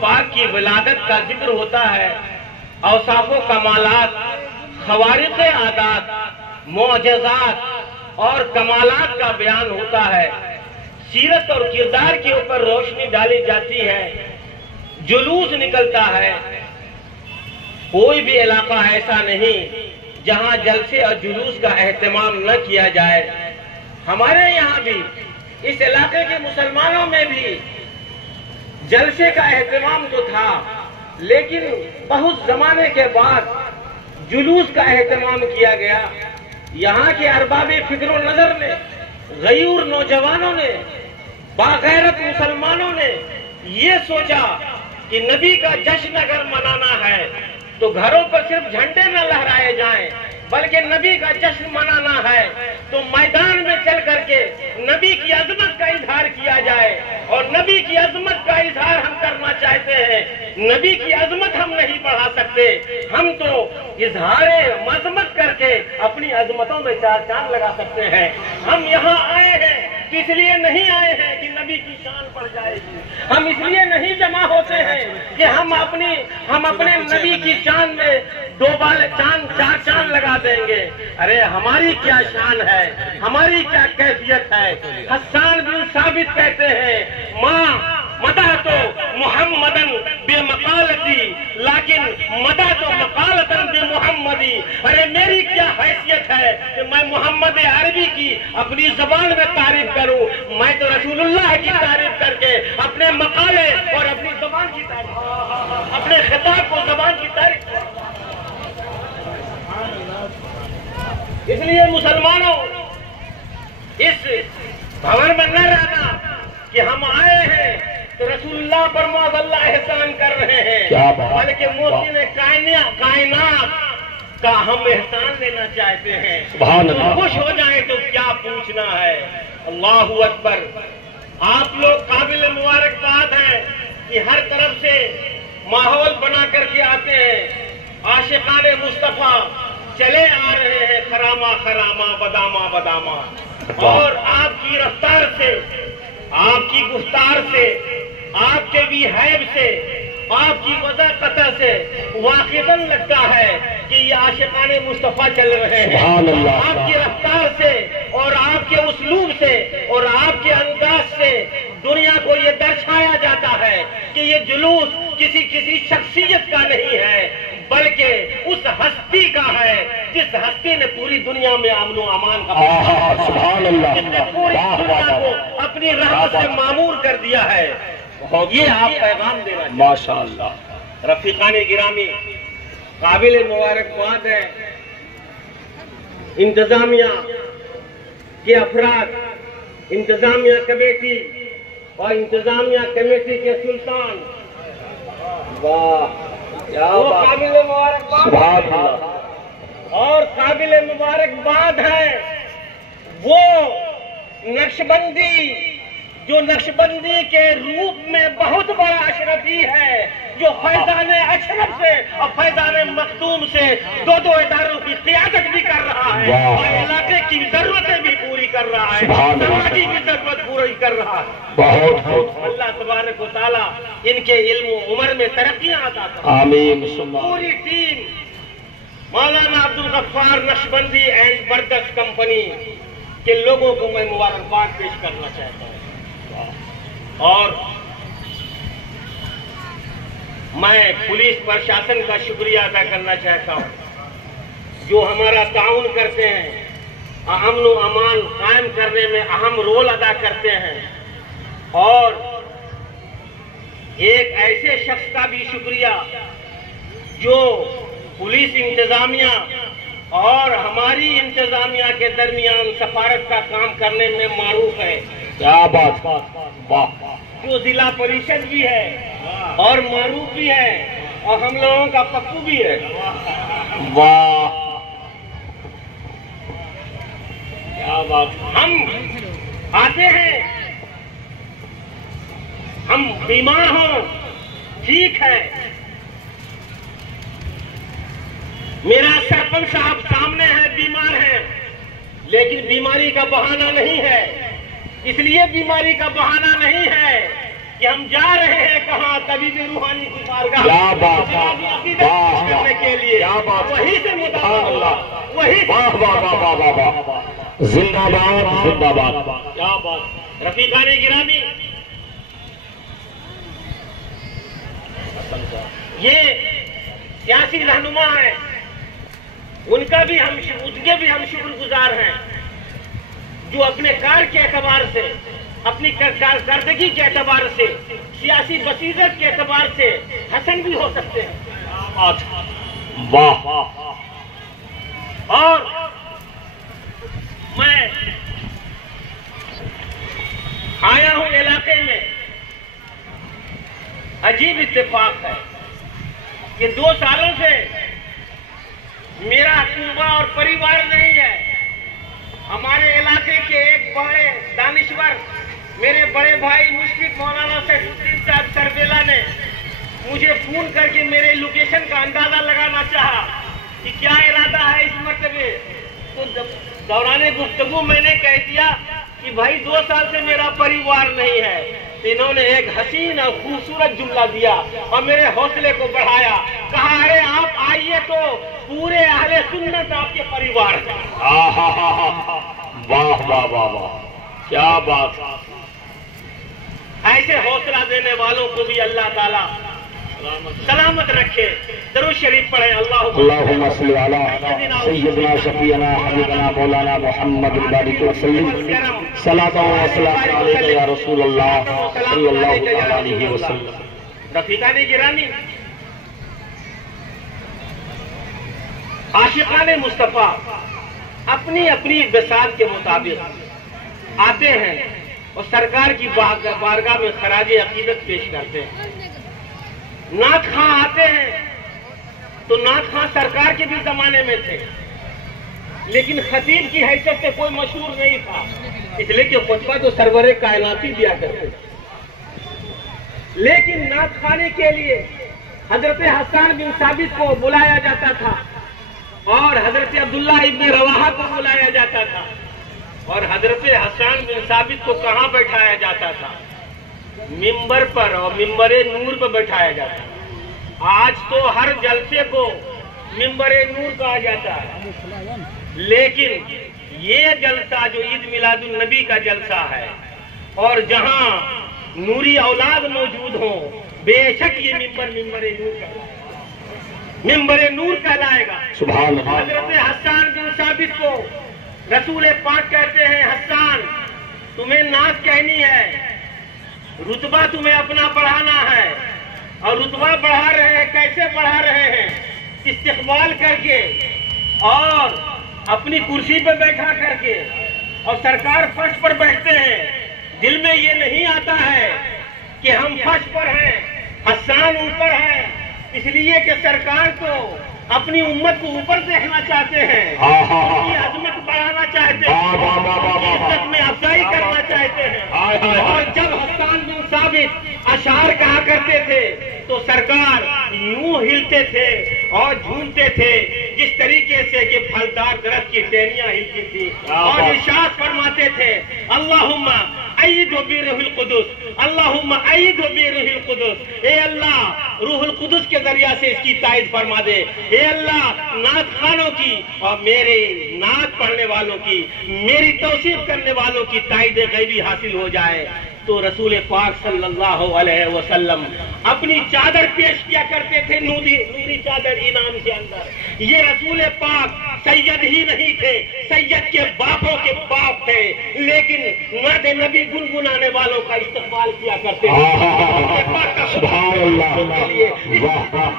پاک کی ولادت کا ذکر ہوتا ہے، اوصاف و کمالات، خوارق عادات، معجزات اور کمالات کا بیان ہوتا ہے، سیرت اور کردار کے اوپر روشنی ڈالی جاتی ہے، جلوس نکلتا ہے۔ کوئی بھی علاقہ ایسا نہیں جہاں جلسے اور جلوس کا اہتمام نہ کیا جائے۔ ہمارے یہاں بھی، اس علاقے کے مسلمانوں میں بھی جلسے کا اہتمام تو تھا، لیکن بہت زمانے کے بعد جلوس کا اہتمام کیا گیا۔ یہاں کے ارباب فکر و نظر نے، غیور نوجوانوں نے، باغیرت مسلمانوں نے یہ سوچا کہ نبی کا جشن اگر منانا ہے تو گھروں پر صرف جھنڈے نہ لہرائے جائیں، بلکہ نبی کا جشن منانا ہے تو میدان میں چل کر کے نبی کی عظمت کا اظہار کیا جائے۔ اور نبی کی عظمت کا اظہار ہم کرنا چاہتے ہیں، نبی کی عظمت ہم نہیں بڑھا سکتے، ہم تو اظہار عظمت کر کے اپنی عظمتوں میں چار چاند لگا سکتے ہیں۔ ہم یہاں آئے ہیں تو اس لیے نہیں آئے ہیں کہ نبی کی شان بڑھ جائے گی، ہم اس لیے نہیں جمع ہوتے ہیں کہ ہم اپنے نبی کی چاند میں چار چاند لگا دیں گے۔ ارے ہماری کیا شان ہے، ہماری کیا کیفیت ہے۔ حسان بن ثابت کہتے ہیں، ماں مدح تو محمدن بے مقالتی لیکن مدح تو مقالتن بے محمدی۔ ارے میری کیا حیثیت ہے کہ میں محمد عربی کی اپنی زبان میں تعریف کروں، میں تو رسول اللہ کی تعریف کر کے اپنے مقالے اور اپنی زبان کی تعریف، اپنے خطاب کو زبان کی تعریف۔ اس لیے مسلمانوں، اس بھون میں نہ رہنا کہ ہم آئے ہیں تو رسول اللہ پر معاذ اللہ احسان کر رہے ہیں، بلکہ محسن کائنات کا ہم احسان لینا چاہتے ہیں۔ تو خوش ہو جائیں تو کیا پوچھنا ہے۔ اللہ اکبر۔ آپ لوگ قابل مبارکباد ہیں کہ ہر طرف سے ماحول بنا کر کے آتے ہیں، عاشقان مصطفیٰ چلے آ رہے ہیں، خراما خراما بداما بداما، اور آپ کی رفتار سے، آپ کی گفتار سے، آپ کے بھی حیب سے، آپ کی وضاحت سے واقعاً لگتا ہے کہ یہ عاشقان مصطفیٰ چل رہے ہیں۔ آپ کی رفتار سے اور آپ کے اسلوب سے اور آپ کے انداز سے دنیا کو یہ درشایا جاتا ہے کہ یہ جلوس کسی شخصیت کا نہیں ہے، بلکہ اس ہستی کا ہے جس ہستی نے پوری دنیا میں امن و امان کا، جس نے پوری دنیا کو اپنی رحمت سے معمور کر دیا ہے۔ یہ آپ پیغام دینا چاہتے ہیں۔ ماشاء اللہ۔ رفیقان گرامی، قابل مبارکباد ہے انتظامیہ کے افراد، انتظامیہ کمیٹی اور انتظامیہ کمیٹی کے سلطان، وہ قابل مبارکباد، اور قابل مبارکباد ہے وہ نقشبندی جو نقشبندی کے روپ میں بہت بڑا اشرفی ہے، جو فیضان اشرف سے اور فیضان مخدوم سے دو اداروں کی قیادت بھی کر رہا ہے اور علاقے کی ضرورتیں بھی پوری کر رہا ہے، سماجی کی ضرورت پوری کر رہا ہے۔ اللہ تبارک و تعالیٰ ان کے علم و عمر میں ترقیاں عطا فرمائے۔ آمین۔ پوری team Maulana Abdulghaffar Naqshbandi and brothers company کے لوگوں کو میں مبارکباد پیش کرنا چاہتا ہوں، اور میں پولیس پرشاسن کا شکریہ ادا کرنا چاہتا ہوں جو ہمارا تعاون کرتے ہیں، امن و امان قائم کرنے میں اہم رول ادا کرتے ہیں، اور ایک ایسے شخص کا بھی شکریہ جو پولیس انتظامیہ اور ہماری انتظامیہ کے درمیان سفارت کا کام کرنے میں معروف ہے، کیا بات، جو ضلع پریشد بھی ہے اور معروف بھی ہے اور ہم لوگوں کا پپو بھی ہے۔ واہ، کیا بات۔ ہم آتے ہیں، ہم بیمار ہوں، ٹھیک ہے، میرا سرپنچ صاحب سامنے ہے، بیمار ہے، لیکن بیماری کا بہانہ نہیں ہے، اس لیے بیماری کا بہانہ نہیں ہے کہ ہم ہم جا رہے ہیں کہاں؟ کبھی بھی روحانی کی بارگاہ کیا بات ہے، عقیدت پیش کرنے کے لیے، کیا بات، وہی سے سبحان اللہ، وہی واہ واہ واہ واہ واہ واہ، زندہ باد زندہ باد، کیا بات۔ رفیقان گرامی، یہ سیاسی رہنما ہیں، ان کے بھی ہم شکر گزار ہیں، جو اپنے کار کے اعتبار سے، اپنی کارکردگی کے اعتبار سے، سیاسی بصیرت کے اعتبار سے حسن بھی ہو سکتے ہیں۔ واہ، اور میں آیا ہوں علاقے میں، عجیب اتفاق ہے کہ 2 سالوں سے میرا کنبہ اور پریوار نہیں ہے۔ ہمارے علاقے کے ایک بڑے دانشور، میرے بڑے بھائی مشفق مولانا سیفالدین صاحب سربیلا نے مجھے فون کر کے میرے لوکیشن کا اندازہ لگانا چاہا کہ کیا ارادہ ہے اس مرتبے۔ تو دوران گفتگو میں نے کہہ دیا کہ بھائی 2 سال سے میرا پریوار نہیں ہے۔ انہوں نے ایک حسین اور خوبصورت جملہ دیا اور میرے حوصلے کو بڑھایا، کہا ارے آپ آئیے تو پورے اہل سنت آپ کے پریوار ہیں۔ واہ واہ واہ واہ، کیا بات، ایسے حوصلہ دینے والوں کو بھی اللہ تعالیٰ سلامت رکھے۔ درود شریف پڑھیں، اللہم صلی علی سیدنا شفیعنا حبیبنا مولانا محمد بارک وسلم، صلاۃ و سلام علیک یا رسول اللہ صلی اللہ تعالی علیہ وسلم۔ رفیقان گرامی، عاشقان مصطفیٰ اپنی اپنی بساط کے مطابق آتے ہیں اور سرکار کی بارگاہ میں خراج عقیدت پیش کرتے ہیں۔ نعت خواں آتے ہیں تو نعت خواں سرکار کے بھی زمانے میں تھے، لیکن خطیب کی حیثیت سے کوئی مشہور نہیں تھا، اس لیے کہ خطبہ تو سرور کائناتی دیا کرتے تھے۔ لیکن نعت خوانے کے لیے حضرت حسان بن ثابت کو بلایا جاتا تھا اور حضرت عبداللہ ابن رواحہ کو بلایا جاتا تھا، اور حضرت حسان بن ثابت کو کہاں بیٹھایا جاتا تھا؟ ممبر پر، اور ممبر نور پر بیٹھایا جاتا ہے۔ آج تو ہر جلسے کو ممبر نور کہا جاتا ہے، لیکن یہ جلسہ جو عید میلاد النبی کا جلسہ ہے اور جہاں نوری اولاد موجود ہوں، بے شک یہ ممبر نور کہلائے گا۔ سبحان اللہ۔ حضرت حسان بن ثابت کو رسول پاک کہتے ہیں، حسان تمہیں نعت کہنی ہے، رتبہ تمہیں اپنا بڑھانا ہے، اور رتبہ بڑھا رہے ہیں، کیسے بڑھا رہے ہیں؟ استقبال کر کے اور اپنی کرسی پہ بیٹھا کر کے، اور سرکار فرش پر بیٹھتے ہیں۔ دل میں یہ نہیں آتا ہے کہ ہم فرش پر ہیں، حسان اوپر ہیں، اس لیے کہ سرکار تو اپنی امت کو اوپر دیکھنا چاہتے ہیں، اپنی عظمت بڑھانا چاہتے ہیں، اپنی عزت میں افزائی کرنا چاہتے ہیں۔ اور جب حسان بن ثابت اشعار کہا کرتے تھے تو سرکار یوں ہلتے تھے اور جھومتے تھے جس طریقے سے کہ پھلدار درخت کی ٹہنیاں ہلتی تھی، اور ارشاد فرماتے تھے، اللہم ایدہ بروح القدس، اللہم ایدہ بروح القدس، اے اللہ روح القدس کے ذریعہ سے اس کی تائید فرما دے، اے اللہ نعت خوانوں کی اور میرے نعت پڑھنے والوں کی، میری توصیف کرنے والوں کی تائید غیبی حاصل ہو جائے۔ تو رسول پاک صلی اللہ علیہ وسلم اپنی چادر پیش کیا کرتے تھے، نوری چادر انعام کے اندر۔ یہ رسول پاک سید ہی نہیں تھے، سید کے باپوں کے باپ تھے، لیکن نعت نبی گنگنانے والوں کا استقبال کیا کرتے تھے،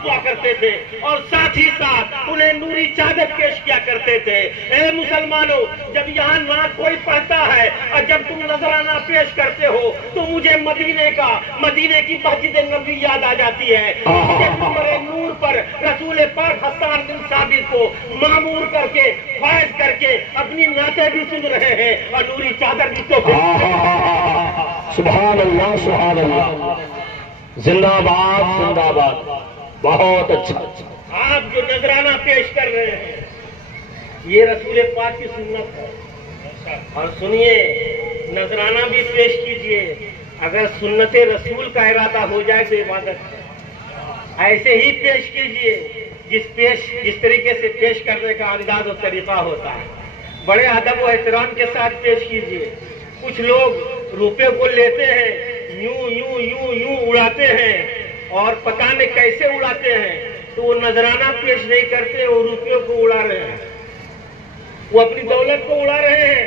کیا کرتے تھے، اور ساتھ ہی ساتھ انہیں نوری چادر پیش کیا کرتے تھے۔ اے مسلمانوں، جب یہاں نعت کوئی پڑھتا ہے اور جب تم نذرانہ پیش کرتے ہو تو مجھے مدینے کی مسجد نبوی یاد آ جاتی ہے۔ ممبر نور پر رسول پاک حسان بن ثابت کو معمور کر کے، فائز کر کے اپنی نعتیں بھی سن رہے ہیں اور نوری چادر بھی تو سبحان اللہ سبحان اللہ، زندہ باد زندہ باد، بہت اچھا۔ آپ جو نذرانہ پیش کر رہے ہیں یہ رسول پاک کی سنت ہے، اور سنیے نذرانہ بھی پیش کیجئے اگر سنت رسول کا ارادہ ہو جائے تو عبادت ہے. ایسے ہی پیش کیجئے جس طریقے سے پیش کرنے کا انداز و طریقہ ہوتا ہے. بڑے ادب و احترام کے ساتھ پیش کیجئے. کچھ لوگ روپے کو لیتے ہیں یوں یوں یوں یوں اڑاتے ہیں اور پتہ نہیں کیسے اڑاتے ہیں. تو وہ نذرانہ پیش نہیں کرتے, وہ روپیوں کو اڑا رہے ہیں, وہ اپنی دولت کو اڑا رہے ہیں,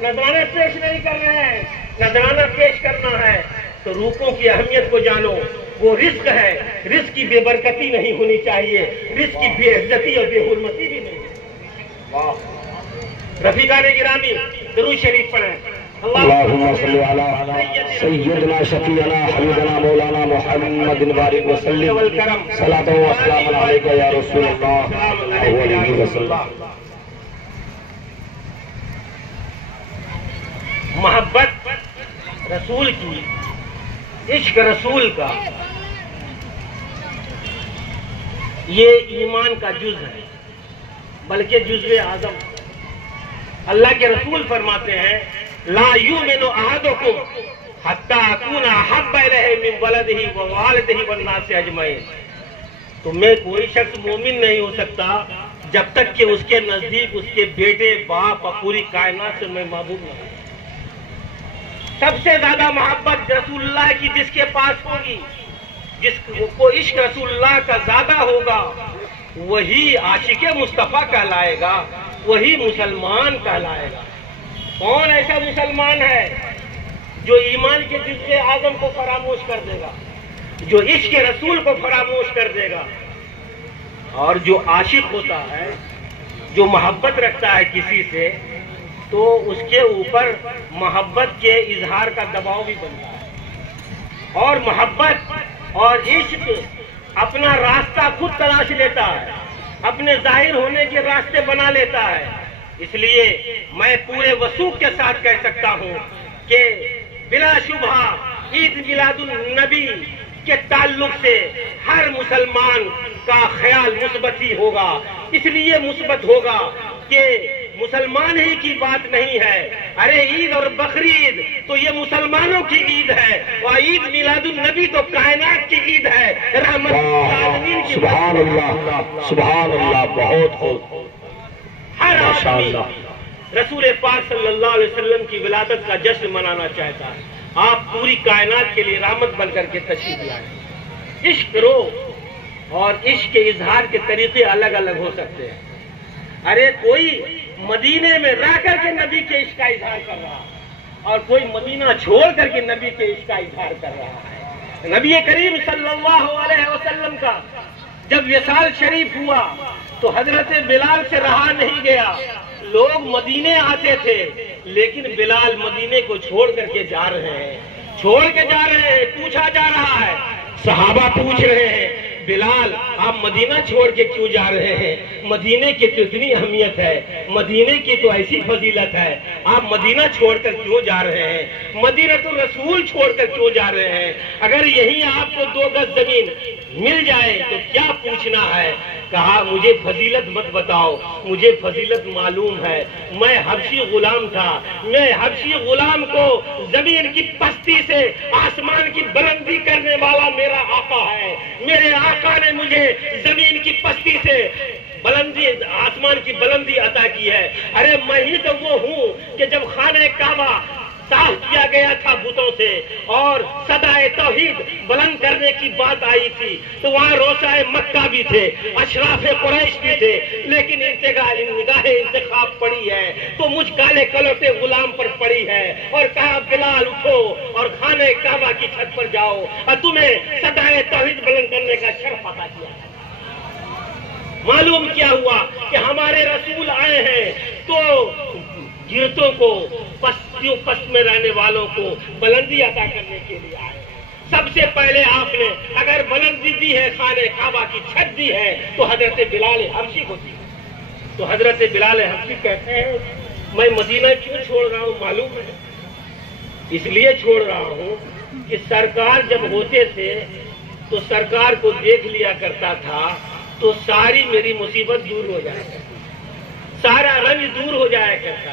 نذرانہ پیش نہیں کر رہے ہیں. نذرانہ پیش کرنا ہے تو روپوں کی اہمیت کو جانو. وہ رزق ہے, رزق کی بے برکتی نہیں ہونی چاہیے, رزق کی بے عزتی اور بے حرمتی بھی نہیں. رفیقان گرامی درود شریف پڑھیں. اللهم صل على سيدنا شفيعنا حبيبنا مولانا محمد بارك وسلم صلاة وسلام عليك يا رسول الله عليه وسلم. محبت رسول کی, عشق رسول کا, یہ ایمان کا جز ہے, بلکہ جزو اعظم. اللہ کے رسول فرماتے ہیں لا یؤمن احدکم حتی اکون احب الیہ من ولدہ ووالدہ والناس اجمعین. تو میں کوئی شخص مومن نہیں ہو سکتا جب تک کہ اس کے نزدیک اس کے بیٹے باپ اور پوری کائنات سے میں محبوب نہ ہوں. سب سے زیادہ محبت رسول اللہ کی جس کے پاس ہوگی, جس کو عشق رسول اللہ کا زیادہ ہوگا, وہی عاشق مصطفیٰ کہلائے گا, وہی مسلمان کہلائے گا. کون ایسا مسلمان ہے جو ایمان کے جزء اعظم کو فراموش کر دے گا, جو عشق رسول کو فراموش کر دے گا؟ اور جو عاشق ہوتا ہے, جو محبت رکھتا ہے کسی سے, تو اس کے اوپر محبت کے اظہار کا دباؤ بھی بنتا ہے. اور محبت اور عشق اپنا راستہ خود تلاش لیتا ہے, اپنے ظاہر ہونے کے راستے بنا لیتا ہے. اس لیے میں پورے وثوق کے ساتھ کہہ سکتا ہوں کہ بلا شبہ عید میلاد النبی کے تعلق سے ہر مسلمان کا خیال مثبت ہی ہوگا. اس لیے مثبت ہوگا کہ مسلمان ہی کی بات نہیں ہے. ارے عید اور بقرعید تو یہ مسلمانوں کی عید ہے, اور عید میلاد النبی تو کائنات کی عید ہے, رحمت للعالمین کی. سبحان اللہ, سبحان اللہ, بہت خوب. ہر آدمی رسول پاک صلی اللہ علیہ وسلم کی ولادت کا جشن منانا چاہتا ہے. آپ پوری کائنات کے لیے رحمت بن کر کے تشریف لائیں. عشق کرو, اور عشق کے اظہار کے طریقے الگ الگ ہو سکتے ہیں. ارے کوئی مدینے میں رہ کر کے نبی کے عشق کا اظہار کر رہا ہے, اور کوئی مدینہ چھوڑ کر کے نبی کے عشق کا اظہار کر رہا ہے. نبی کریم صلی اللہ علیہ وسلم کا جب وصال شریف ہوا تو حضرت بلال سے رہا نہیں گیا. لوگ مدینے آتے تھے, لیکن بلال مدینے کو چھوڑ کر کے جا رہے ہیں, چھوڑ کے جا رہے ہیں. پوچھا جا رہا ہے, صحابہ پوچھ رہے ہیں, بلال آپ مدینہ چھوڑ کے کیوں جا رہے ہیں؟ مدینے کی تو اتنی اہمیت ہے, مدینے کی تو ایسی فضیلت ہے, آپ مدینہ چھوڑ کر کیوں جا رہے ہیں؟ مدینہ تو رسول چھوڑ کر کیوں جا رہے ہیں؟ اگر یہیں آپ کو 2 گز زمین مل جائے تو کیا پوچھنا ہے؟ کہا مجھے فضیلت مت بتاؤ, مجھے فضیلت معلوم ہے. میں حبشی غلام تھا, میں حبشی غلام کو زمین کی پستی سے آسمان کی بلندی کرنے والا میرا آقا ہے. میرے آقا نے مجھے زمین کی پستی سے بلندی, آسمان کی بلندی عطا کی ہے. ارے میں ہی تو وہ ہوں کہ جب خانہ کعبہ صاف کیا گیا تھا بتوں سے اور صدائے توحید بلند کرنے کی بات آئی تھی, تو وہاں روشائے مکہ بھی تھے, اشراف قریش بھی تھے, لیکن نگاہ انتخاب پڑی ہے تو مجھ کالے کلوٹے غلام پر پڑی ہے. اور کہا بلال اٹھو اور خانہ کعبہ کی چھت پر جاؤ, اور تمہیں صدائے توحید بلند کرنے کا شرف عطا کیا. معلوم کیا ہوا کہ ہمارے رسول آئے ہیں تو گرتوں کو, پست میں رہنے والوں کو بلندی عطا کرنے کے لیے آئے. سب سے پہلے آپ نے اگر بلندی دی ہے, خانہ کعبہ کی چھت دی ہے, تو حضرت بلال حبشی کو دی. تو حضرت بلال حبشی کہتے ہیں میں مدینہ کیوں چھوڑ رہا ہوں معلوم ہے؟ اس لیے چھوڑ رہا ہوں کہ سرکار جب ہوتے تھے تو سرکار کو دیکھ لیا کرتا تھا تو ساری میری مصیبت دور ہو جائے گا, سارا رنج دور ہو جایا کرتا,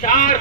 4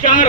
4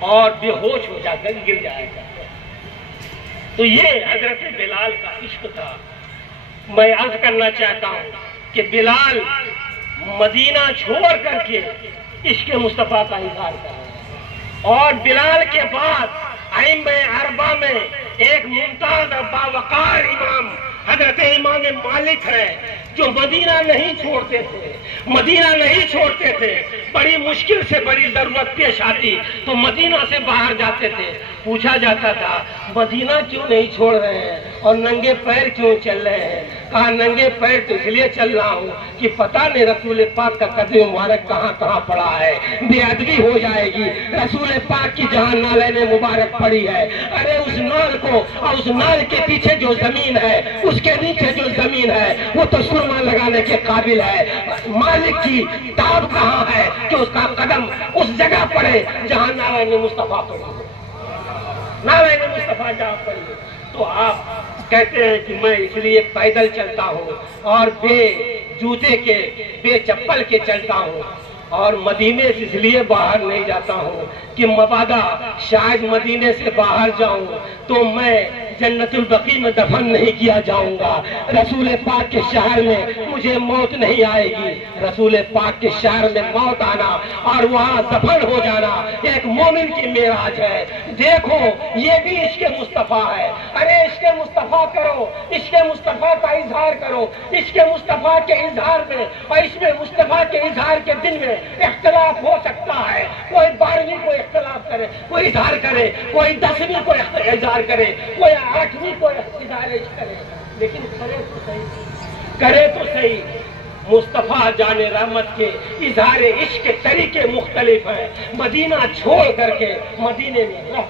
اور بے ہوش ہو جا کر گر جایا کرتا. تو یہ حضرت بلال کا عشق تھا. میں عرض کرنا چاہتا ہوں کہ بلال مدینہ چھوڑ کر کے عشق مصطفیٰ کا اظہار کر رہے ہیں. اور بلال کے بعد ائمہ اربعہ میں ایک ممتاز باوقار امام حضرت امام مالک ہے جو مدینہ نہیں چھوڑتے تھے. مدینہ نہیں چھوڑتے تھے. بڑی مشکل سے بڑی ضرورت پیش آتی تو مدینہ سے باہر جاتے تھے. پوچھا جاتا تھا مدینہ کیوں نہیں چھوڑ رہے ہیں اور ننگے پیر کیوں چل رہے ہیں؟ کہا ننگے پیر تو اس لیے چل رہا ہوں کہ پتہ نہیں رسول پاک کا قدم مبارک کہاں کہاں پڑا ہے. بے ادبی ہو جائے گی. رسول پاک کی جہاں نالین مبارک پڑی ہے، ارے اس نال کو اور اس نال کے پیچھے جو زمین ہے، اس کے نیچے جو زمین ہے وہ تو سرما لگانے کے قابل ہے. مالک کی تاب کہاں ہے کہ اس کا قدم اس جگہ پڑے جہاں نالین مصطفیٰ پڑی ہے. نالین مصطفیٰ جہاں پڑی ہے. تو آپ کہتے ہیں کہ میں اس لیے پیدل چلتا ہوں اور بے جوتے کے بے چپل کے چلتا ہوں اور مدینے سے اس لیے باہر نہیں جاتا ہوں کہ مبادا شاید مدینے سے باہر جاؤں تو میں جنت البقیع میں دفن نہیں کیا جاؤں گا. رسول پاک کے شہر میں مجھے موت نہیں آئے گی. رسول پاک کے شہر میں موت آنا اور وہاں دفن ہو جانا ایک مومن کی معراج ہے. دیکھو یہ بھی عشق مصطفیٰ ہے. ارے عشق مصطفیٰ کرو، عشق مصطفیٰ کا اظہار کرو. عشق مصطفیٰ کے اظہار میں اور عشق مصطفیٰ کے اظہار کے دن میں اختلاف ہو سکتا ہے. کوئی 12ویں کو اختلاف کرے، کوئی اظہار کرے، کوئی 10ویں کو اظہار کرے، کوئی 8ویں کو اظہار کرے، لیکن کرے تو صحیح. مصطفیٰ جان رحمت کے اظہار عشق کے طریقے مختلف ہیں. مدینہ چھوڑ کر کے مدینے میں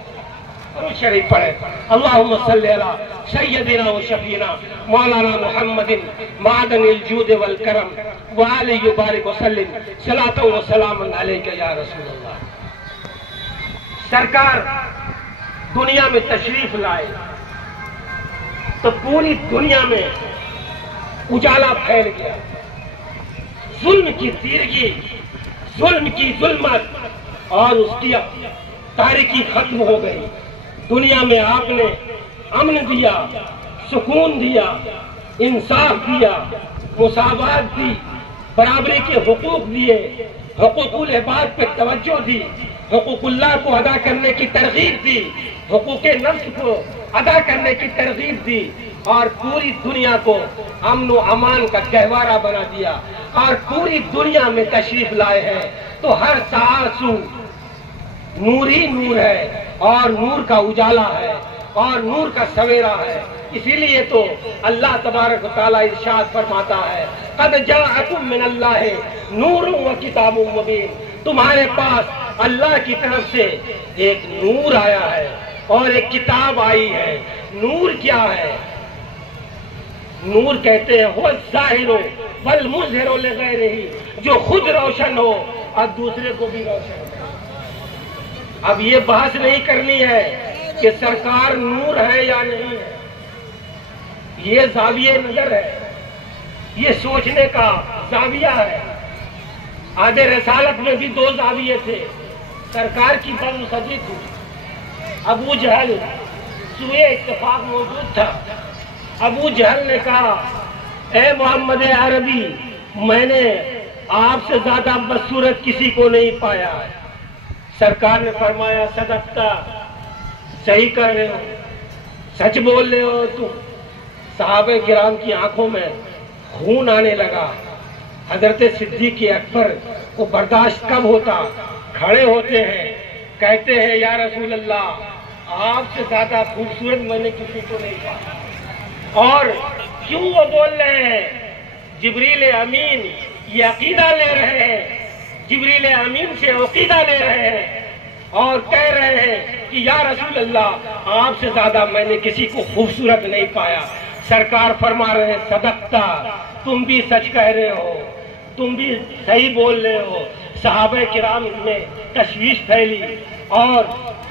رہ شریف پڑھے. اللہم صلی علی سیدنا و شفینا مولانا محمد معدن الجود والکرم وآلہ بارک وسلم صلاۃ و سلام علیک یا رسول اللہ. سرکار دنیا میں تشریف لائے تو پوری دنیا میں اجالا پھیل گیا. ظلم کی تیرگی، ظلم کی ظلمت اور اس کی تاریکی ختم ہو گئی. دنیا میں آپ نے امن دیا، سکون دیا، انصاف دیا، مساوات دی، برابری کے حقوق دیے، حقوق العباد پہ توجہ دی، حقوق اللہ کو ادا کرنے کی ترغیب دی، حقوق نفس کو ادا کرنے کی ترغیب دی اور پوری دنیا کو امن و امان کا گہوارہ بنا دیا. اور پوری دنیا میں تشریف لائے ہیں تو ہر سو نور ہی نور ہے اور نور کا اجالا ہے اور نور کا سویرا ہے. اسی لیے تو اللہ تبارک و تعالیٰ ارشاد فرماتا ہے قد جاءکم من اللہ نور و کتاب مبین. تمہارے پاس اللہ کی طرف سے ایک نور آیا ہے اور ایک کتاب آئی ہے. نور کیا ہے؟ نور کہتے ہیں هو الظاہر والمظہر لغیرہ، جو خود روشن ہو اور دوسرے کو بھی روشن ہو. اب یہ بحث نہیں کرنی ہے کہ سرکار نور ہے یا نہیں ہے. یہ زاویہ نظر ہے، یہ سوچنے کا زاویہ ہے. آدھے رسالت میں بھی 2 زاویے تھے. سرکار کی بن سجی تھی. ابو جہل سوئے اتفاق موجود تھا. ابو جہل نے کہا اے محمد عربی، میں نے آپ سے زیادہ بدصورت کسی کو نہیں پایا. سرکار نے فرمایا صدقتا، صحیح کر رہے ہو، سچ بول رہے ہو تم. صحابہ کرام کی آنکھوں میں خون آنے لگا. حضرت صدیق اکبر کو برداشت کب ہوتا؟ کھڑے ہوتے ہیں، کہتے ہیں یا رسول اللہ، آپ سے زیادہ خوبصورت میں نے کسی کو نہیں پایا. اور کیوں وہ بول رہے ہیں؟ جبریل امین یہ عقیدہ لے رہے ہیں، جبریل امین سے عقیدہ لے رہے ہیں اور کہہ رہے ہیں کہ یا رسول اللہ، آپ سے زیادہ میں نے کسی کو خوبصورت نہیں پایا. سرکار فرما رہے ہیں صدقتا، تم بھی سچ کہہ رہے ہو، تم بھی صحیح بول رہے ہو. صحابہ کرام میں تشویش پھیلی اور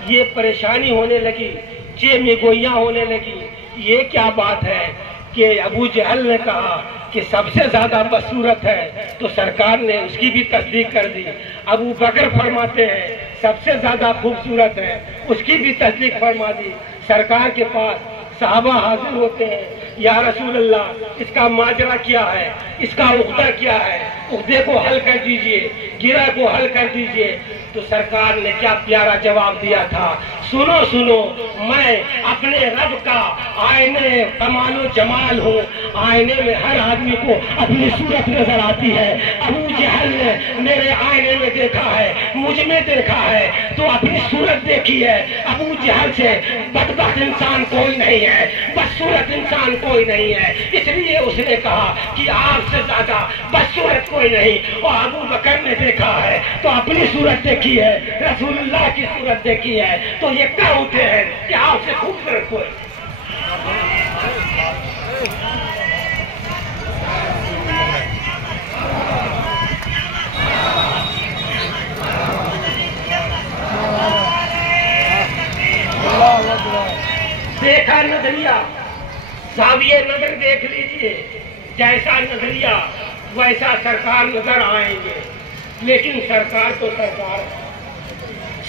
یہ پریشانی ہونے لگی، چیمی گوئیاں ہونے لگی. یہ کیا بات ہے کہ ابو جہل نے کہا کہ سب سے زیادہ بدصورت ہے تو سرکار نے اس کی بھی تصدیق کر دی. ابو بکر فرماتے ہیں سب سے زیادہ خوبصورت ہے، اس کی بھی تصدیق فرما دی۔ سرکار کے پاس صحابہ حاضر ہوتے ہیں، یا رسول اللہ اس کا ماجرا کیا ہے، اس کا عقدہ کیا ہے، عقدے کو حل کر دیجئے، گرہ کو حل کر دیجئے۔ تو سرکار نے کیا پیارا جواب دیا تھا، سنو سنو، میں اپنے رب کا آئینے کمال و جمال ہوں، آئینے میں ہر آدمی کو اپنی صورت نظر آتی ہے۔ ابو جہل نے میرے آئینے میں دیکھا ہے، مجھ میں دیکھا ہے، تو اپنی صورت دیکھی ہے۔ ابو جہل سے بدبخت انسان کوئی نہیں ہے، بدصورت انسان کوئی نہیں ہے، اس لیے اس نے کہا کہ آپ سے زیادہ بدصورت کوئی نہیں۔ اور ابو بکر نے دیکھا ہے تو اپنی صورت دیکھی ہے، رسول اللہ کی صورت دیکھی ہے، تو یہ کہہ اٹھے ہیں کہ آپ سے خوبصورت کوئی۔ دیکھا نظریہ، زاویہ نظر دیکھ لیجئے، جیسا نظریہ ویسا سرکار نظر آئیں گے، لیکن سرکار تو سرکار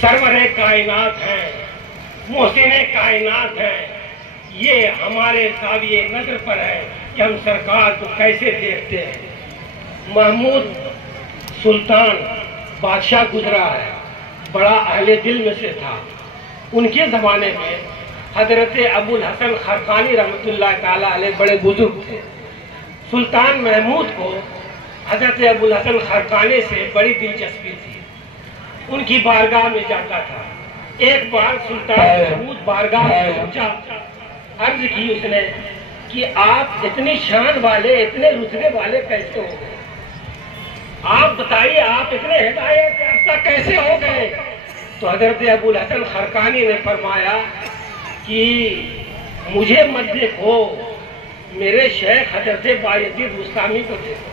سرور کائنات ہیں، محسن کائنات ہیں۔ یہ ہمارے زاویہ نظر پر ہے کہ ہم سرکار کو کیسے دیکھتے ہیں۔ محمود سلطان بادشاہ گزرا ہے، بڑا اہل دل میں سے تھا۔ ان کے زمانے میں حضرت ابو الحسن خرقانی رحمۃ اللہ تعالیٰ علیہ بڑے بزرگ تھے۔ سلطان محمود کو حضرت ابو الحسن خرقانی سے بڑی دلچسپی تھی، ان کی بارگاہ میں جاتا تھا۔ ایک بار سلطان محمود بارگاہ میں پہنچا، عرض کی اس نے کہ آپ اتنی شان والے، اتنے رتبے والے کیسے ہو گئے؟ آپ بتائیے، آپ اتنے ہدایت یافتہ کیسے ہو گئے؟ تو حضرت ابو الحسن خرقانی نے فرمایا کہ مجھے مت دیکھو، میرے شیخ حضرت بایزید بستامی کو دیکھو۔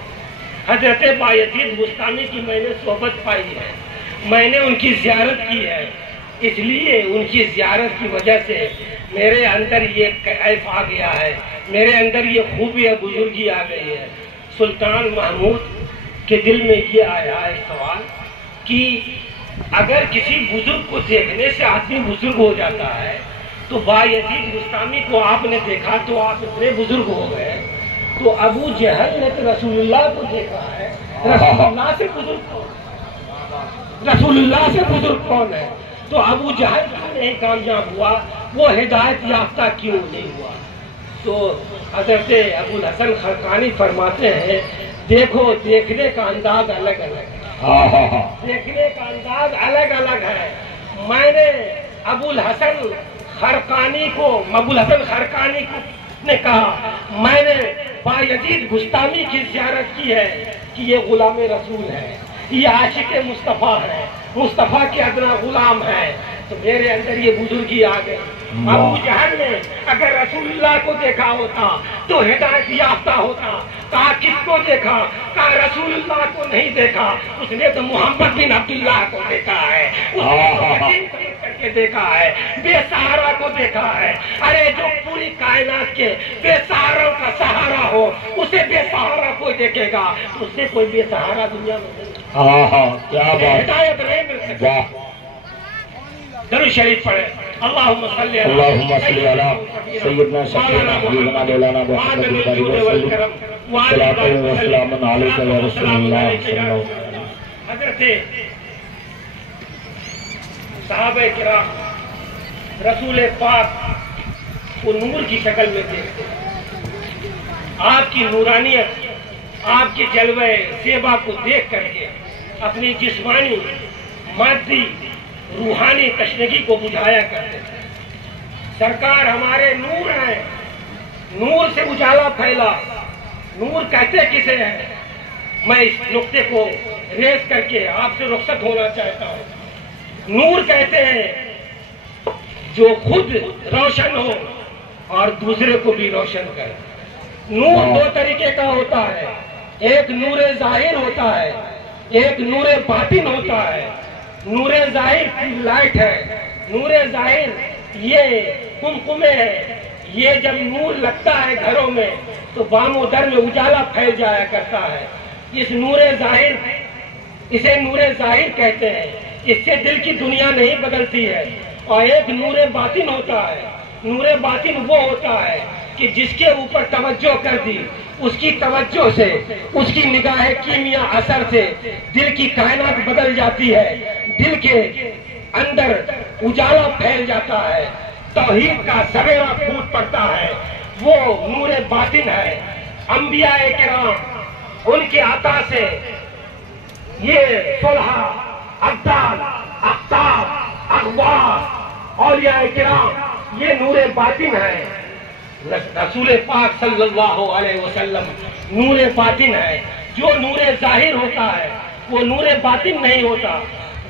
حضرت بایزید بستامی کی میں نے صحبت پائی ہے، میں نے ان کی زیارت کی ہے، اس لیے ان کی زیارت کی وجہ سے میرے اندر یہ کیف آ گیا ہے، میرے اندر یہ خوبی اور بزرگی آ گئی ہے۔ سلطان محمود کے دل میں یہ آیا ہے سوال کہ اگر کسی بزرگ کو دیکھنے سے آدمی بزرگ ہو جاتا ہے، تو بایزید بستامی کو آپ نے دیکھا تو آپ اتنے بزرگ ہو گئے، تو ابو جہل نے تو رسول اللہ کو دیکھا ہے، رسول اللہ سے بزرگ کون؟ رسول اللہ سے بزرگ کون ہے؟ تو ابو جہل کیوں نہیں کامیاب ہوا، وہ ہدایت یافتہ کیوں نہیں ہوا؟ تو حضرت ابو الحسن خرقانی فرماتے ہیں، دیکھو دیکھنے کا انداز الگ الگ ہے، دیکھنے کا انداز الگ الگ ہے۔ میں نے ابو الحسن خرقانی کو نے کہا، میں نے بایزید بستامی کی زیارت کی ہے کہ یہ غلام رسول ہے، یہ عاشق مصطفیٰ ہے، مصطفیٰ کے ادنا غلام ہے، تو میرے اندر یہ بزرگی آ گئی۔ ابو جہل نے اگر رسول اللہ کو دیکھا ہوتا تو ہدایت یافتہ ہوتا۔ کہا کس کو دیکھا؟ کہا رسول اللہ کو نہیں دیکھا، اس نے تو محمد بن عبداللہ کو دیکھا ہے، اس نے تو یتیم کر کے دیکھا ہے، بے سہارا کو دیکھا ہے۔ ارے جو پوری کائنات کے بے سہاروں کا سہارا ہو، اسے بے سہارا کوئی دیکھے گا، اس سے کوئی بے سہارا دنیا میں نہیں۔ کیا بات، ہدایت نہیں مل سکتی۔ درود شریف پڑھیں، اللہم صلی علی سیدنا شفیعنا حبیبنا مولانا محمد الباری وسلم، صلاۃ و سلام علیک یا رسول اللہ صلی اللہ علیہ وسلم۔ حضرت صحابہ کرام رسول پاک کو نور کی شکل میں دیکھتے، آپ کی نورانیت، آپ کے جلوے زیبا کو دیکھ کر کے اپنی جسمانی، مادی، روحانی تشنگی کو بجھایا کرتے تھے۔ سرکار ہمارے نور ہیں، نور سے اجالا پھیلا۔ نور کہتے کسے ہیں؟ میں اس نقطے کو ریز کر کے آپ سے رخصت ہونا چاہتا ہوں۔ نور کہتے ہیں جو خود روشن ہو اور دوسرے کو بھی روشن کرے۔ نور دو طریقے کا ہوتا ہے، ایک نور ظاہر ہوتا ہے، ایک نور باطن ہوتا ہے۔ نور ظاہر کی لائٹ ہے، نور ظاہر یہ قمقمے ہے، یہ جب نور لگتا ہے گھروں میں تو بام و در میں اجالا پھیل جایا کرتا ہے۔ اس نور ظاہر، اسے نور ظاہر کہتے ہیں۔ اس سے دل کی دنیا نہیں بدلتی ہے. اور ایک نور باطن ہوتا ہے. نور باطن وہ ہوتا ہے کہ جس کے اوپر توجہ کر دی، اس کی توجہ سے، اس کی نگاہ کیمیا اثر سے دل کی کائنات بدل جاتی ہے، دل کے اندر اجالا پھیل جاتا ہے، توحید کا سویرا پھوٹ پڑتا ہے. وہ نور باطن ہے. انبیاء کرام ان کے عطا سے یہ صلحہ، ابدال، اقطاب، اخبار، اولیاء کرام یہ نور باطن ہے. رسول پاک صلی اللہ علیہ وسلم نور باطن ہے. جو نور ظاہر ہوتا ہے وہ نور باطن نہیں ہوتا.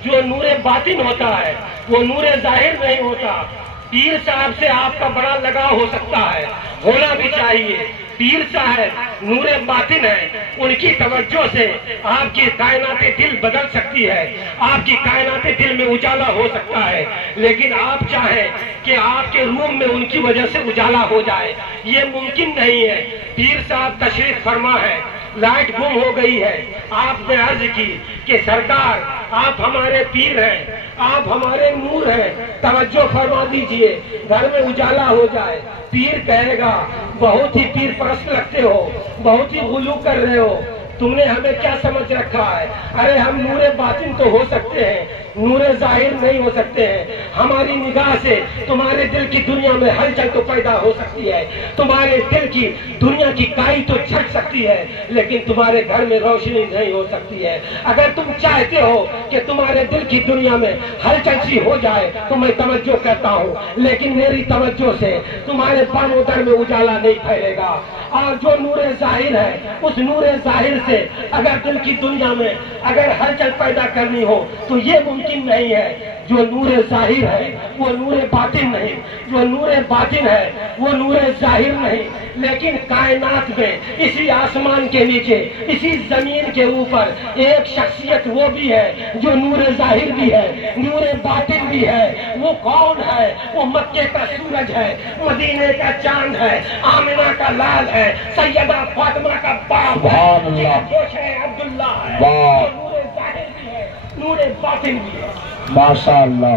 جو نور باطن ہوتا ہے وہ نور ظاہر نہیں ہوتا. پیر صاحب سے آپ کا بڑا لگاؤ ہو سکتا ہے، ہونا بھی چاہیے. پیر صاحب نور باطن ہے. ان کی توجہ سے آپ کی کائنات دل بدل سکتی ہے، آپ کی کائنات دل میں اجالا ہو سکتا ہے. لیکن آپ چاہیں کہ آپ کے روم میں ان کی وجہ سے اجالا ہو جائے، یہ ممکن نہیں ہے. پیر صاحب تشریف فرما ہے، لائٹ گم ہو گئی ہے. آپ نے عرض کی کہ سرکار آپ ہمارے پیر ہیں، آپ ہمارے نور ہیں، توجہ فرما دیجئے، گھر میں اجالا ہو جائے. پیر کہے گا بہت ہی پیر پرست لگتے ہو، بہت ہی غلو کر رہے ہو، تم نے ہمیں کیا سمجھ رکھا ہے؟ ارے ہم نور باطن تو ہو سکتے ہیں، نور ظاہر نہیں ہو سکتے ہیں. ہماری نگاہ سے تمہارے دل کی دنیا میں ہلچل تو پیدا ہو سکتی ہے، تمہارے دل کی دنیا کی کائی تو جھک سکتی ہے، لیکن تمہارے گھر میں روشنی نہیں ہو سکتی ہے. اگر تم چاہتے ہو کہ تمہارے دل کی دنیا میں ہلچل سی ہو جائے تو میں توجہ کرتا ہوں، لیکن میری توجہ سے تمہارے بام و در میں اجالا نہیں پھیلے گا. اور جو نور ظاہر ہے اس نور ظاہر سے اگر دل کی دنیا میں اگر ہلچل پیدا کرنی ہو تو یہ ممکن نہیں ہے. جو نور ظاہر ہے وہ نور باطن نہیں، جو نور باطن ہے وہ نور ظاہر نہیں. لیکن کائنات میں اسی آسمان کے نیچے، اسی زمین کے اوپر ایک شخصیت وہ بھی ہے جو نور ظاہر بھی ہے، نور باطن بھی ہے. وہ کون ہے؟ وہ مکے کا سورج ہے، مدینے کا چاند ہے، آمنہ کا لال ہے، سیدہ فاطمہ کا باپ ہے، جوش ہے عبداللہ ہے. وہ نور ظاہر بھی ہے، نور باطن بھی ہے. ماشاء اللہ.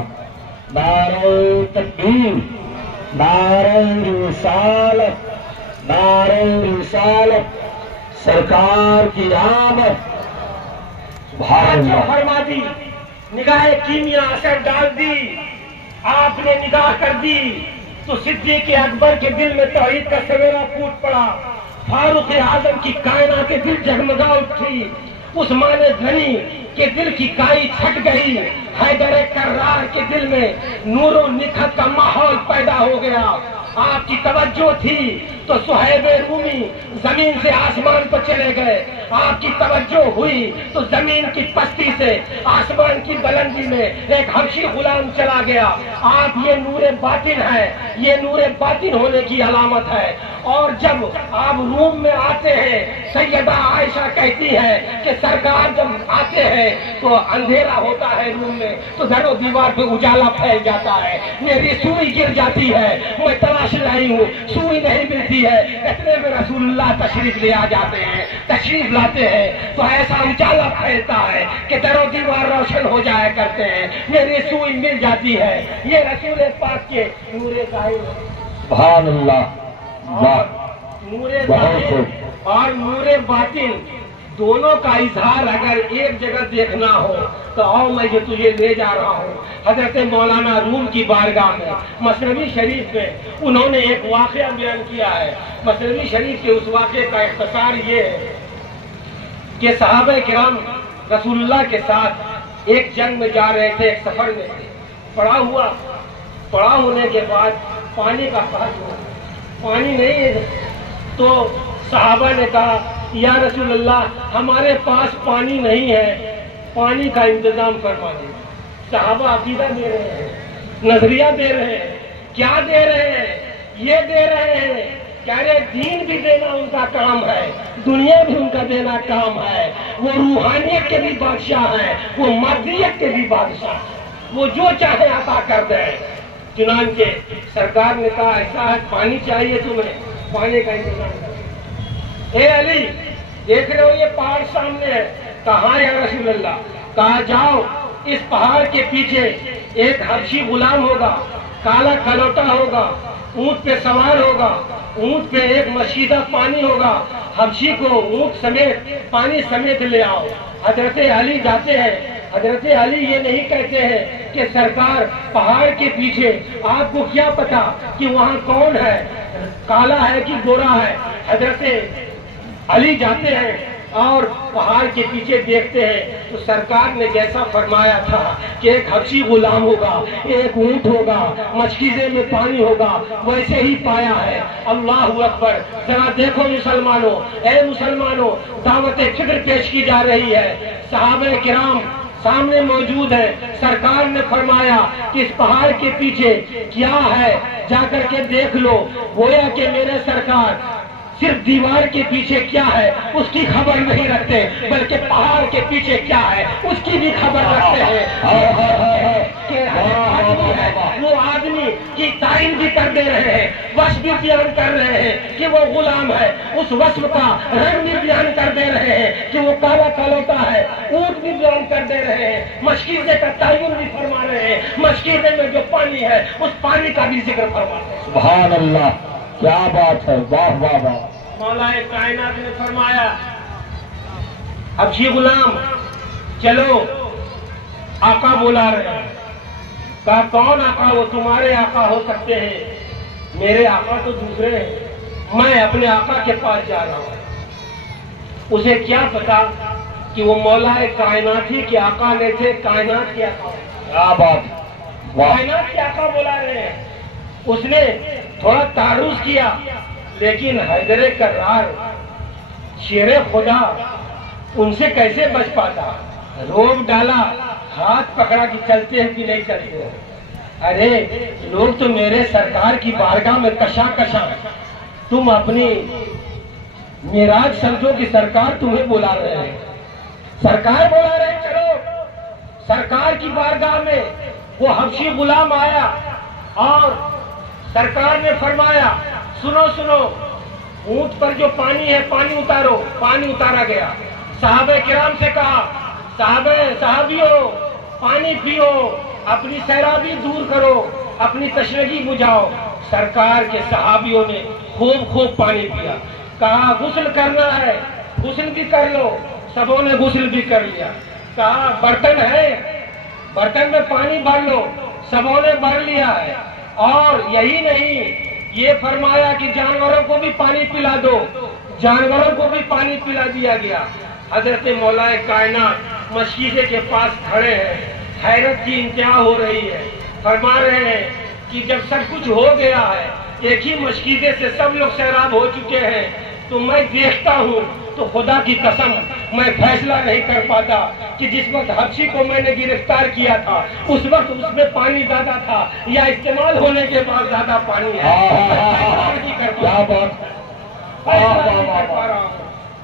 نعرہ تکبیر، نعرہ رسالت، نعرہ رسالت، سرکار کی آمد. سبحان اللہ. فرما دی، نگاہ کیمیا اثر ڈال دی. آپ نے نگاہ کر دی تو صدیق اکبر کے دل میں توحید کا سویرا پھوٹ پڑا. فاروق اعظم کی کائنات دل جگمگا اٹھی. عثمان غنی کے دل کی کائی چھٹ گئی. حیدر کرار کے دل میں نور و نکھت کا ماحول پیدا ہو گیا. آپ کی توجہ تھی تو صہیب رومی زمین سے آسمان پر چلے گئے. آپ کی توجہ ہوئی تو زمین کی پستی سے آسمان کی بلندی میں ایک حبشی غلام چلا گیا. آپ یہ نور باطن ہے، یہ نور باطن ہونے کی علامت ہے. اور جب آپ روم میں آتے ہیں سیدہ عائشہ کہتی ہے کہ سرکار جب آتے ہیں تو اندھیرا ہوتا ہے روم میں، تو در و دیوار پہ اجالا پھیل جاتا ہے. میری سوئی گر جاتی ہے، میں تلاش لائی ہوں، سوئی نہیں ملتی ہے. اتنے میں رسول اللہ تشریف لے آ جاتے ہیں، تشریف لاتے ہیں تو ایسا اجالا پھیلتا ہے کہ در و دیوار روشن ہو جایا کرتے ہیں. میری سوئی مل جاتی ہے. یہ رسول پاک کے نور ظاہر. سبحان اللہ. اور نور ظاہر اور نور باطن دونوں کا اظہار اگر ایک جگہ دیکھنا ہو تو آؤ میں جو تجھے لے جا رہا ہوں حضرت مولانا روم کی بارگاہ میں. مثنوی شریف میں انہوں نے ایک واقعہ بیان کیا ہے. مثنوی شریف کے اس واقعے کا اختصار یہ ہے کہ صحابہ کرام رسول اللہ کے ساتھ ایک جنگ میں جا رہے تھے، ایک سفر میں تھے. پڑا ہونے کے بعد پانی کا قحط ہوا، پانی نہیں ہے. تو صحابہ نے کہا یا رسول اللہ ہمارے پاس پانی نہیں ہے، پانی کا انتظام فرما دیں. صحابہ عقیدہ دے رہے ہیں، نظریہ دے رہے ہیں. کیا دے رہے ہیں؟ یہ دے رہے ہیں کہہ رہے دین بھی دینا ان کا کام ہے، دنیا بھی ان کا دینا کام ہے. وہ روحانیت کے بھی بادشاہ ہیں، وہ مادیت کے بھی بادشاہ ہیں، وہ جو چاہے عطا کر دیں. چنانچہ سرکار نے کہا ایسا ہے پانی چاہیے تمہیں، پانی کا انتظام کرو. اے علی دیکھ رہے ہو یہ پہاڑ سامنے ہے. کہا یا رسول اللہ. کہا جاؤ اس پہاڑ کے پیچھے ایک حبشی غلام ہوگا، کالا کلوٹا ہوگا، اونٹ پہ سوار ہوگا، اونٹ پہ ایک مشیدہ پانی ہوگا، حبشی کو اونٹ سمیت پانی سمیت لے آؤ۔ حضرت علی جاتے ہیں، حضرت علی یہ نہیں کہتے ہیں کہ سرکار پہاڑ کے پیچھے آپ کو کیا پتا کہ وہاں کون ہے، کالا ہے کہ گورا ہے۔ حضرت علی جاتے ہیں اور پہاڑ کے پیچھے دیکھتے ہیں تو سرکار نے جیسا فرمایا تھا کہ ایک حبشی غلام ہوگا، ایک اونٹ ہوگا، مشکیزے میں پانی ہوگا، ویسے ہی پایا ہے۔ اللہ اکبر! ذرا دیکھو مسلمانوں، اے مسلمانوں، دعوت فکر پیش کی جا رہی ہے، صحابہ کرام سامنے موجود ہے۔ سرکار نے فرمایا کہ اس پہاڑ کے پیچھے کیا ہے، جا کر کے دیکھ لو۔ گویا کہ میرے سرکار صرف دیوار کے پیچھے کیا ہے اس کی خبر نہیں رکھتے، بلکہ پہاڑ کے پیچھے کیا ہے اس کی بھی خبر رکھتے ہیں۔ وہ آدمی کی تعین بھی کر دے رہے ہیں، وصف بھی بیان کر رہے ہیں کہ وہ غلام ہے، اس وصف کا رنگ بھی بیان کر دے رہے ہیں کہ وہ کالا کلوٹا ہے، اونٹ بھی بیان کر دے رہے ہیں، مشکیزے کا تعین بھی فرما رہے ہیں، مشکیزے میں جو پانی ہے اس پانی کا بھی ذکر فرما رہے ہیں۔ سبحان اللہ، کیا بات ہے، واہ واہ واہ! مولا کائنات نے فرمایا حبشی غلام چلو، آقا بلا رہے ہیں۔ کہا کون آقا؟ وہ تمہارے آقا ہو سکتے ہیں، میرے آقا تو دوسرے ہیں، میں اپنے آقا کے پاس جا رہا ہوں۔ اسے کیا پتا کہ وہ مولا کائنات ہی کے آقا نے تھے، کائنات کے آقا، کیا بات، واہ! کائنات کے آقا بلا رہے ہیں۔ اس نے تھوڑا تعارض کیا، لیکن حیدر کرار شیر خدا ان سے کیسے بچ پاتا؟ روب ڈالا، ہاتھ پکڑا کہ چلتے ہیں کہ نہیں چلتے ہیں؟ ارے لوگ تو میرے سرکار کی بارگاہ میں کشاں کشاں ہیں، تم اپنی معراج سمجھو کہ سرکار تمہیں بلا رہے ہیں، سرکار بلا رہے ہیں، چلو۔ سرکار کی بارگاہ میں وہ حبشی غلام آیا اور سرکار نے فرمایا سنو سنو، اونٹ پر جو پانی ہے پانی اتارو۔ پانی اتارا گیا۔ صحابہ کرام سے کہا صحابیوں پانی پیو، اپنی سیرابی دور کرو، اپنی تشنگی بجھاؤ۔ سرکار کے صحابیوں نے خوب پانی پیا۔ کہا غسل کرنا ہے، غسل بھی کر لو۔ سبوں نے غسل بھی کر لیا۔ کہا برتن ہے، برتن میں پانی بھر لو۔ سبوں نے بھر لیا ہے۔ اور یہی نہیں، یہ فرمایا کہ جانوروں کو بھی پانی پلا دو، جانوروں کو بھی پانی پلا دیا گیا۔ حضرت مولا کائنات مشکیزے کے پاس کھڑے ہیں، حیرت کی انتہا ہو رہی ہے۔ فرما رہے ہیں کہ جب سب کچھ ہو گیا ہے، ایک ہی مشکیزے سے سب لوگ سیراب ہو چکے ہیں، تو میں دیکھتا ہوں تو خدا کی قسم میں فیصلہ نہیں کر پاتا کہ جس وقت حبشی کو میں نے گرفتار کیا تھا اس وقت اس میں پانی زیادہ تھا یا استعمال ہونے کے بعد زیادہ پانی ہے۔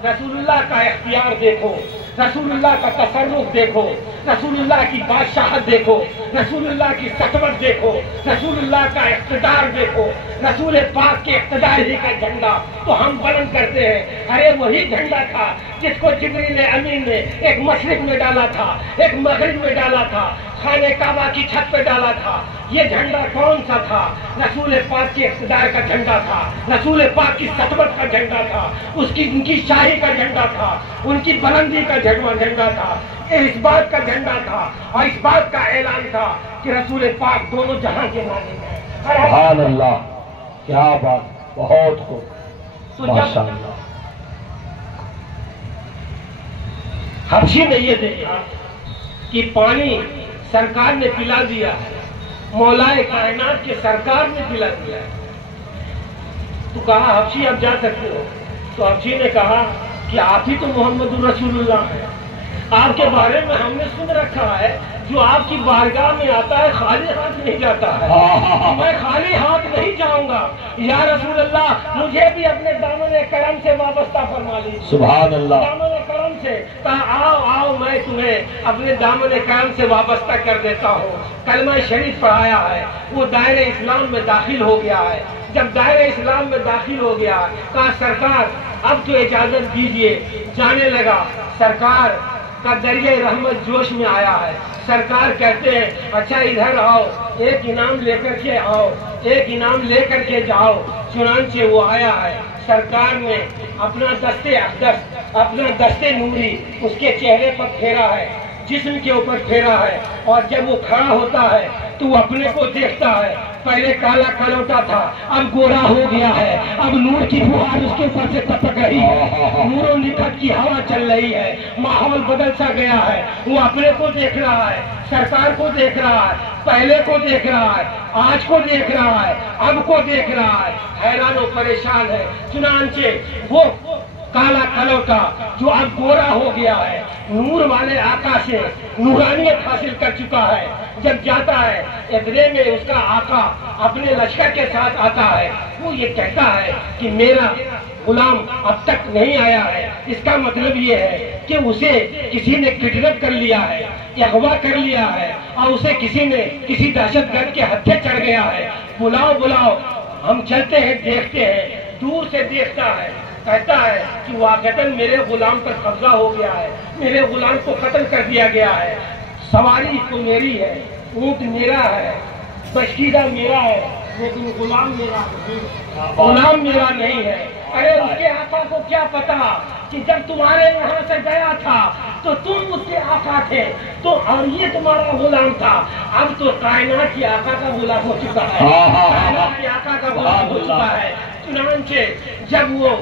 رسول اللہ کا اختیار دیکھو، رسول اللہ کا تصرف دیکھو، رسول اللہ کی بادشاہت دیکھو، رسول اللہ کی سطوت دیکھو، رسول اللہ کا اقتدار دیکھو، رسول پاک کے اقتدار ہی کا جھنڈا تو ہم بلند کرتے ہیں۔ ارے وہی جھنڈا تھا جس کو جبریل امین نے ایک مشرق میں ڈالا تھا، ایک مغرب میں ڈالا تھا، خانہ کعبہ کی چھت پہ ڈالا تھا۔ یہ جھنڈا کون سا تھا؟ رسول پاک کے اقتدار کا جھنڈا تھا، رسول پاک کی سطوت کا جھنڈا تھا، ان کی شاہی کا جھنڈا تھا، ان کی بلندی کا جھنڈا تھا، اس بات کا جھنڈا تھا اور اس بات کا اعلان تھا کہ رسول پاک دونوں جہاں کے مالک ہیں۔ سبحان اللہ، کیا بات، بہت خوب، ماشاء اللہ۔ حبشی نے یہ دیکھا کہ پانی سرکار نے پلا دیا ہے، مولا کائنات کے سرکار نے پلا دیا ہے، تو کہا حبشی اب جا سکتے ہو۔ تو حبشی نے کہا کہ آپ ہی تو محمد الرسول اللہ ہیں، آپ کے بارے میں ہم نے سن رکھا ہے جو آپ کی بارگاہ میں آتا ہے خالی ہاتھ نہیں جاتا ہے، میں خالی ہاتھ نہیں جاؤں گا، یا رسول اللہ مجھے بھی اپنے دامن کرم سے وابستہ فرما لیجیے۔ سبحان اللہ، دامن کرم سے کہا آؤ آؤ میں تمہیں اپنے دامن کرم سے وابستہ کر دیتا ہوں۔ کلمہ شریف پڑھایا ہے، وہ دائرہ اسلام میں داخل ہو گیا ہے۔ جب دائرہ اسلام میں داخل ہو گیا کہا سرکار اب تو اجازت دیجئے، جانے لگا۔ سرکار کا دریائے رحمت جوش میں آیا ہے۔ سرکار کہتے ہیں اچھا ادھر آؤ، ایک انعام لے کر کے آؤ، ایک انعام لے کر کے جاؤ۔ چنانچہ وہ آیا ہے، سرکار نے اپنا دستے اقدس، اپنا دستے نوری اس کے چہرے پر پھیرا ہے، جسم کے اوپر پھیرا ہے، اور جب وہ کھڑا ہوتا ہے تو وہ اپنے کو دیکھتا ہے۔ پہلے کالا کلوٹا تھا، اب گورا ہو گیا ہے، اب نور کی فہار اس کے اوپر سے ٹپک رہی ہے، نور و نکھت کی ہوا چل رہی ہے، ماحول بدل سا گیا ہے۔ وہ اپنے کو دیکھ رہا ہے، سرکار کو دیکھ رہا ہے، پہلے کو دیکھ رہا ہے، آج کو دیکھ رہا ہے، اب کو دیکھ رہا ہے، حیران و پریشان ہے۔ چنانچہ وہ کالا کلوٹا جو اب گورا ہو گیا ہے، نور والے آقا سے نورانیت حاصل کر چکا ہے، جب جاتا ہے ادرے میں اس کا آقا اپنے لشکر کے ساتھ آتا ہے، وہ یہ کہتا ہے کہ میرا غلام اب تک نہیں آیا ہے۔ اس کا مطلب یہ ہے کہ اسے کسی نے کڈنیپ کر لیا ہے، اغوا کر لیا ہے، اور اسے کسی نے کسی دہشت گرد کے ہتھے چڑھ گیا ہے۔ بلاؤ بلاؤ، ہم چلتے ہیں، دیکھتے ہیں۔ دور سے دیکھتا ہے، کہتا ہے کہ واقعتاً میرے غلام پر قبضہ ہو گیا ہے، میرے غلام کو قتل کر دیا گیا ہے، سواری تو میری ہے، اونٹ میرا ہے، بشکیدہ میرا ہے، لیکن غلام میرا نہیں، غلام میرا نہیں ہے۔ ارے اس کے آقا کو کیا پتا کہ جب تمہارے یہاں سے گیا تھا تو تم اس کے آقا تھے، تو اور یہ تمہارا غلام تھا۔ اب تو کائنات کی آقا کا غلام ہو چکا ہے، کائنات کی آقا کا غلام ہو چکا ہے۔ چنانچہ جب وہ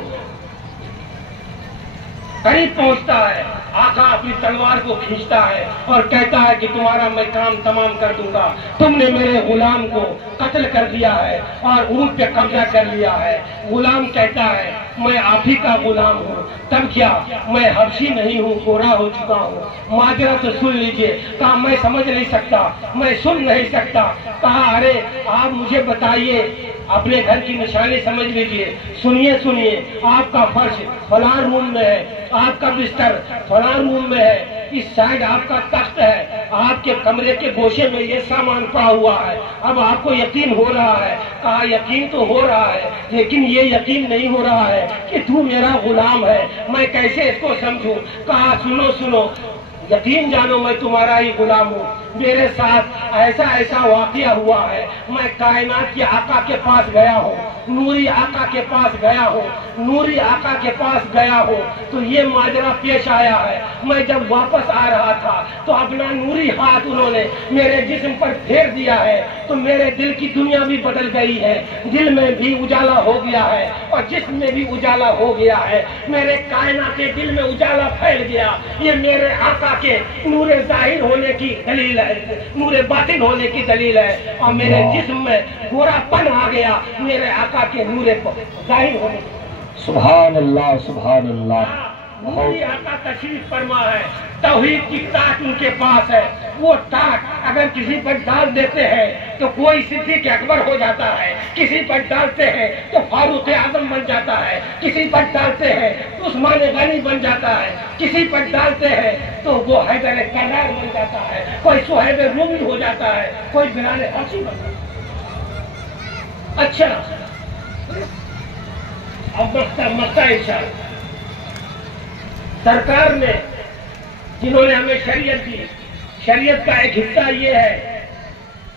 قریب پہنچتا ہے، آقا اپنی تلوار کو کھینچتا ہے اور کہتا ہے کہ تمہارا میں کام تمام کر دوں گا، تم نے میرے غلام کو قتل کر دیا ہے اور اونٹ پہ قبضہ کر لیا ہے۔ غلام کہتا ہے میں آپ ہی کا غلام ہوں، تب کیا میں حبشی نہیں ہوں، گورا ہو چکا ہوں، ماجرا تو سن لیجئے۔ کہا میں سمجھ نہیں سکتا، میں سن نہیں سکتا۔ کہا ارے آپ مجھے بتائیے، اپنے گھر کی نشانی سمجھ لیجئے، سنیے سنیے، آپ کا فرش فلاں روم میں ہے، آپ کا بستر فلاں روم میں ہے، اس سائڈ آپ کا تخت ہے، آپ کے کمرے کے گوشے میں یہ سامان پڑا ہوا ہے۔ اب آپ کو یقین ہو رہا ہے؟ کہا یقین تو ہو رہا ہے، لیکن یہ یقین نہیں ہو رہا ہے کہ تو میرا غلام ہے، میں کیسے اس کو سمجھوں؟ کہا سنو سنو، یقین جانو میں تمہارا ہی غلام ہوں، میرے ساتھ ایسا ایسا واقعہ ہوا ہے، میں کائنات کے آقا کے پاس گیا ہوں، نوری آقا کے پاس گیا ہوں، نوری آقا کے پاس گیا ہوں، تو یہ ماجرا پیش آیا ہے۔ میں جب واپس آ رہا تھا تو اپنا نوری ہاتھ انہوں نے میرے جسم پر پھیر دیا ہے، تو میرے دل کی دنیا بھی بدل گئی ہے، دل میں بھی اجالا ہو گیا ہے اور جسم میں بھی اجالا ہو گیا ہے، میرے کائنات کے دل میں اجالا پھیل گیا۔ یہ میرے آقا کے نور ظاہر ہونے کی دلیل ہے، نور باطن ہونے کی دلیل ہے، اور میرے جسم میں گورا پن آ گیا میرے آقا کے نور ظاہر ہونے کی۔ سبحان اللہ سبحان اللہ۔ نوری آقا تشریف فرما ہے، توحید کی تاج ان کے پاس ہے، وہ تاج اگر کسی پر ڈال دیتے ہیں تو کوئی صدیق اکبر ہو جاتا ہے، کسی پر ڈالتے ہیں تو فاروق اعظم بن جاتا ہے، کسی پر ڈالتے ہیں تو عثمان غنی بن جاتا ہے، کسی پر ڈالتے ہیں تو وہ حیدر کرار بن جاتا ہے، کوئی صہیب رومی ہو جاتا ہے، کوئی بلال حبشی بن جاتا ہے۔ اچھا اب مکہ ارشاد، سرکار نے جنہوں نے ہمیں شریعت دی، شریعت کا ایک حصہ یہ ہے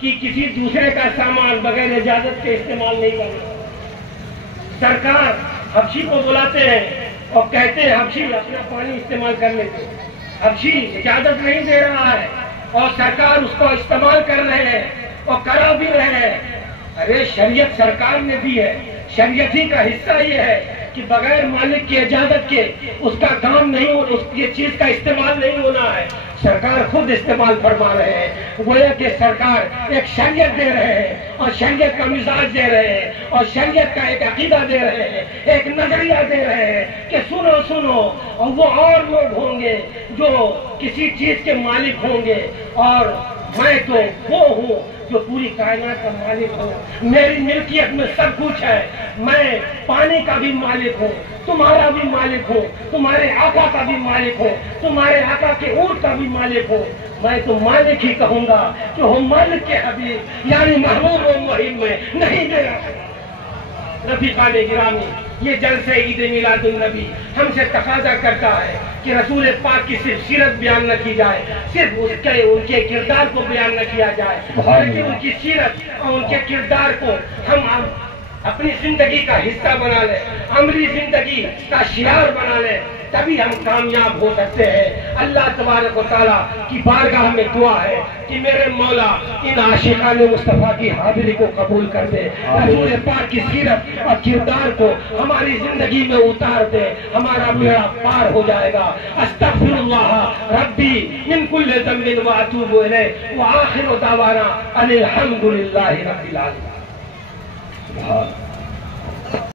کہ کسی دوسرے کا سامان بغیر اجازت کے استعمال نہیں کرنا۔ سرکار حبشی کو بلاتے ہیں اور کہتے ہیں حبشی اپنا پانی استعمال کرنے کو، حبشی اجازت نہیں دے رہا ہے اور سرکار اس کو استعمال کر رہے ہیں اور کرا بھی رہے ہیں۔ ارے شریعت سرکار نے دی ہے، شریعت ہی کا حصہ یہ ہے کہ بغیر مالک کی اجازت کے اس کا کام نہیں ہو، یہ چیز کا استعمال نہیں ہونا ہے۔ سرکار خود استعمال فرما رہے ہیں، گویا کہ سرکار ایک شریعت دے رہے ہیں اور شریعت کا مزاج دے رہے ہیں اور شریعت کا ایک عقیدہ دے رہے ہیں، ایک نظریہ دے رہے ہیں کہ سنو سنو، اور وہ اور لوگ ہوں گے جو کسی چیز کے مالک ہوں گے، اور میں تو وہ ہوں جو پوری کائنات کا مالک ہوں، میری ملکیت میں سب کچھ ہے، میں پانی کا بھی مالک ہوں، تمہارا بھی مالک ہوں، تمہارے آقا کا بھی مالک ہوں، تمہارے آقا کے اونٹ کا بھی مالک ہوں۔ میں تو مالک ہی کہوں گا کہ ہم مالک کے حبیب یعنی محبوب و محب میں نہیں دے رہا۔ رفیقان گرامی، یہ جلسہ عید میلاد النبی ہم سے تقاضا کرتا ہے کہ رسول پاک کی صرف سیرت بیان نہ کی جائے، صرف ان کے کردار کو بیان نہ کیا جائے، بلکہ ان کی سیرت اور ان کے کردار کو ہم اپنی زندگی کا حصہ بنا لیں، عملی زندگی کا شعار بنا لیں، تبھی ہم کامیاب ہو سکتے ہیں۔ اللہ تبارک و تعالیٰ کی بارگاہ میں دعا ہے کہ میرے مولا ان عاشقان مصطفیٰ کی حاضری کو قبول کر دے، رسول پاک کی سیرت اور کردار کو ہماری زندگی میں اتار دے، ہمارا بیڑا پار ہو جائے گا۔ استغفر اللہ ربی من کل ذنب واتوب الیہ وآخر دعوانا ان الحمد للہ رب العالمین۔